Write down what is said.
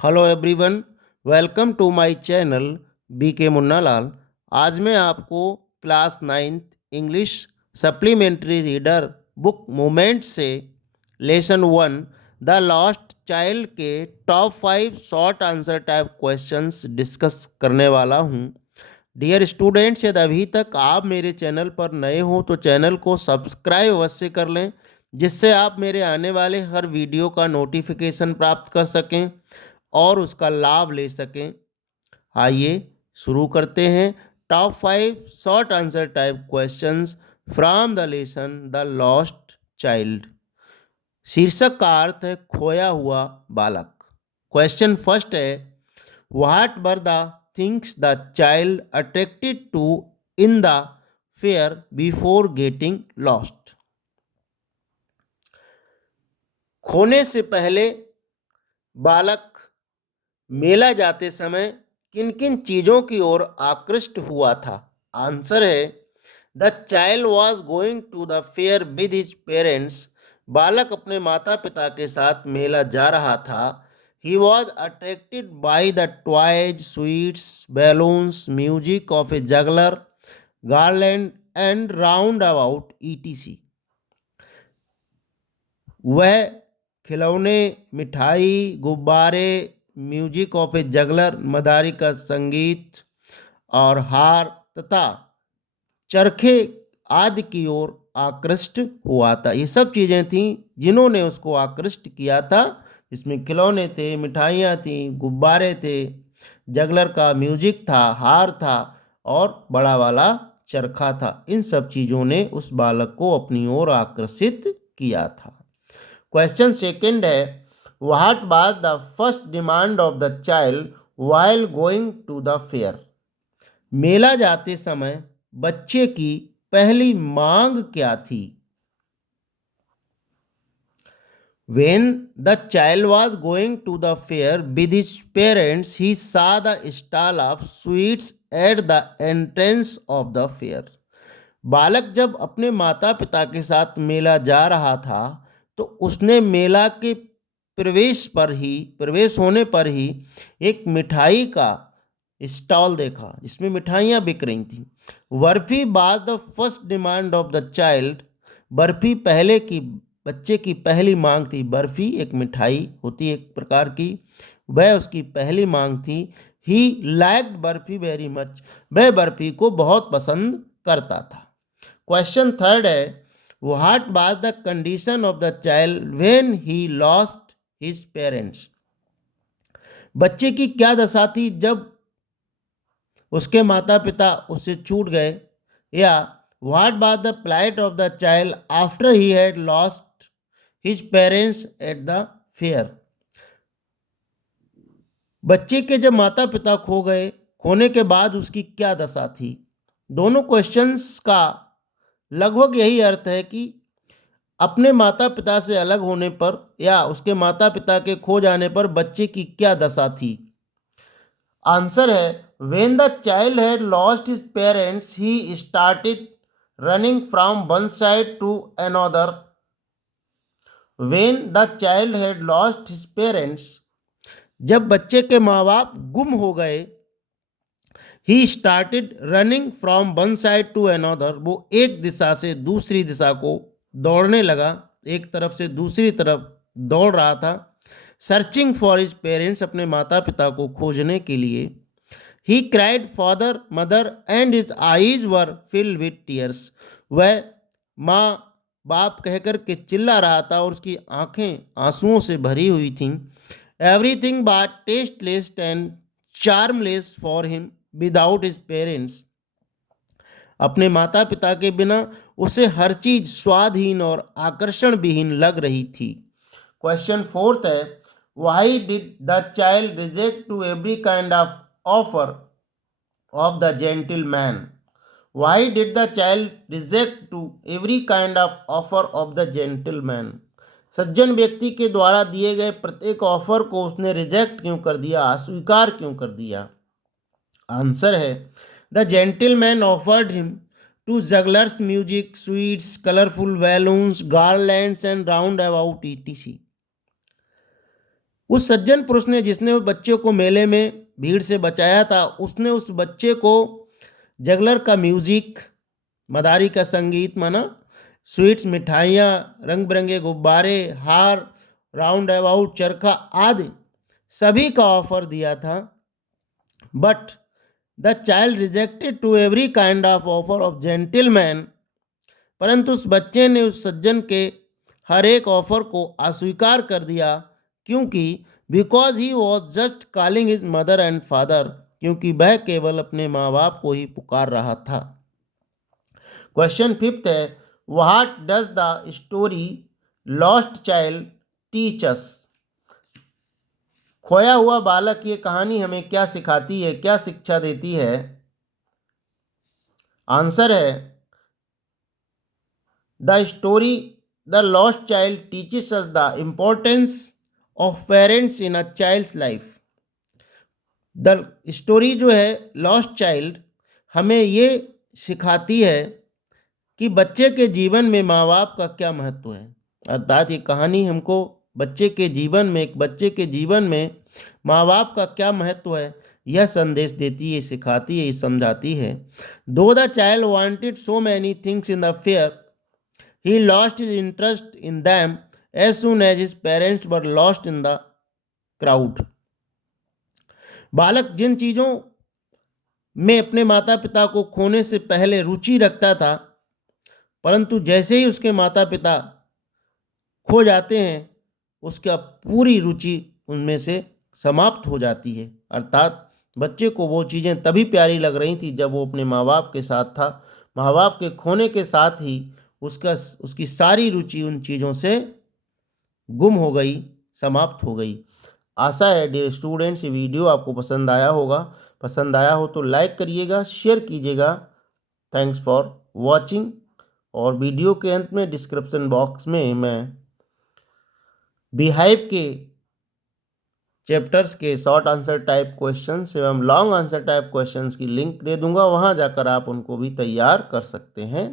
Hello everyone, welcome to my channel BK Munnalal. आज मैं आपको class 9th English supplementary reader book movement से lesson 1 the lost child के top 5 short answer type questions discuss करने वाला हूं। डियर स्टूडेंट्स, यदि अभी तक आप मेरे चैनल पर नए हो तो चैनल को सब्सक्राइब अवश्य कर लें, जिससे आप मेरे आने वाले हर वीडियो का नोटिफिकेशन प्राप्त कर सकें और उसका लाभ ले सकें। आइए शुरू करते हैं। Top 5 short answer type questions from the lesson the lost child. शीर्षक का अर्थ है खोया हुआ बालक। क्वेश्चन फर्स्ट है, what were the things the child attracted to in the fair before getting lost. खोने से पहले बालक मेला जाते समय किन किन चीज़ों की ओर आकृष्ट हुआ था? आंसर है, the child was going to the fair with his parents. बालक अपने माता पिता के साथ मेला जा रहा था। He was attracted by the toys, sweets, balloons, music of A juggler, garland and round about etc. वह खिलौने, मिठाई, गुब्बारे, म्यूजिक ऑफ ए जगलर, मदारी का संगीत और हार तथा चरखे आदि की ओर आकृष्ट हुआ था। ये सब चीज़ें थीं जिन्होंने उसको आकृष्ट किया था। इसमें खिलौने थे, मिठाइयाँ थीं, गुब्बारे थे, जगलर का म्यूजिक था, हार था और बड़ा वाला चरखा था। इन सब चीज़ों ने उस बालक को अपनी ओर आकर्षित किया था। क्वेश्चन सेकंड है, what was the first demand of the child while going to the fair. मेला जाते समय बच्चे की पहली मांग क्या थी? When the child was going to the fair with his parents, he saw the stall of sweets at the entrance of the fair. बालक जब अपने माता पिता के साथ मेला जा रहा था तो उसने मेला के प्रवेश होने पर ही एक मिठाई का स्टॉल देखा जिसमें मिठाइयाँ बिक रही थी। Barfi was the first demand of the child. Barfi बच्चे की पहली मांग थी। बर्फी एक मिठाई होती है एक प्रकार की, वह उसकी पहली मांग थी। He liked barfi very much. वह बर्फी को बहुत पसंद करता था। क्वेश्चन थर्ड है, what was the condition of the child when he lost his parents. बच्चे की क्या दशा थी जब उसके माता पिता उससे छूट गए? या what was the plight of the child after he had lost his parents at the fair. बच्चे के जब माता पिता खो गए, खोने के बाद उसकी क्या दशा थी? दोनों क्वेश्चंस का लगभग यही अर्थ है कि अपने माता पिता से अलग होने पर या उसके माता पिता के खो जाने पर बच्चे की क्या दशा थी? आंसर है, when the child had lost his parents, he started running from one side to another. When the child had lost his parents, जब बच्चे के माँ बाप गुम हो गए, he started running from one side to another. वो एक दिशा से दूसरी दिशा को दौड़ने लगा, एक तरफ से दूसरी तरफ दौड़ रहा था। सर्चिंग फॉर हिज पेरेंट्स, अपने माता पिता को खोजने के लिए। He cried father mother and his eyes were filled with tears. वह माँ बाप कहकर के चिल्ला रहा था और उसकी आंखें आंसुओं से भरी हुई थीं। Everything but tasteless and charmless for him without his parents. अपने माता पिता के बिना उसे हर चीज स्वादहीन और आकर्षण विहीन लग रही थी। क्वेश्चन फोर्थ है, why did the child reject to every kind of offer of the gentleman. Why did the child reject to every kind of offer of the gentleman. सज्जन व्यक्ति के द्वारा दिए गए प्रत्येक ऑफर को उसने रिजेक्ट क्यों कर दिया, अस्वीकार क्यों कर दिया? आंसर है, the gentleman offered him to jugglers music, sweets, colourful balloons, garlands and round about etc. उस सज्जन पुरुष ने जिसने उस बच्चे को मेले में भीड़ से बचाया था, उसने उस बच्चे को जगलर का म्यूजिक, मदारी का संगीत माना, स्वीट्स, मिठाइयाँ, रंग बिरंगे गुब्बारे, हार, राउंड अबाउट, चरखा आदि सभी का ऑफर दिया था। But the child rejected to every kind of offer of gentleman. परंतु उस बच्चे ने उस सज्जन के हर एक ऑफर को अस्वीकार कर दिया, क्योंकि because he was just calling his mother and father, क्योंकि वह केवल अपने माँ बाप को ही पुकार रहा था। क्वेश्चन 5 है, what does the story lost child teach us? खोया हुआ बालक ये कहानी हमें क्या सिखाती है, क्या शिक्षा देती है? आंसर है, the story the lost child teaches us the importance of parents in a child's life. The story जो है लॉस्ट चाइल्ड हमें ये सिखाती है कि बच्चे के जीवन में माँ बाप का क्या महत्व है। अर्थात ये कहानी हमको बच्चे के जीवन में, एक बच्चे के जीवन में माँ बाप का क्या महत्व है, यह संदेश देती है, सिखाती है, समझाती है। Though the child wanted so many things in the fair, he lost his interest in them as soon as his parents were lost in the crowd. बालक जिन चीज़ों में अपने माता पिता को खोने से पहले रुचि रखता था, परंतु जैसे ही उसके माता पिता खो जाते हैं, उसका पूरी रुचि उनमें से समाप्त हो जाती है। अर्थात बच्चे को वो चीज़ें तभी प्यारी लग रही थी जब वो अपने माँ बाप के साथ था। माँ बाप के खोने के साथ ही उसकी सारी रुचि उन चीज़ों से गुम हो गई, समाप्त हो गई। आशा है डियर स्टूडेंट्स ये वीडियो आपको पसंद आया होगा। पसंद आया हो तो लाइक करिएगा, शेयर कीजिएगा। Thanks for watching. और वीडियो के अंत में डिस्क्रिप्शन बॉक्स में मैं बिहाइव के चैप्टर्स के शॉर्ट आंसर टाइप क्वेश्चंस एवं लॉन्ग आंसर टाइप क्वेश्चंस की लिंक दे दूंगा, वहां जाकर आप उनको भी तैयार कर सकते हैं।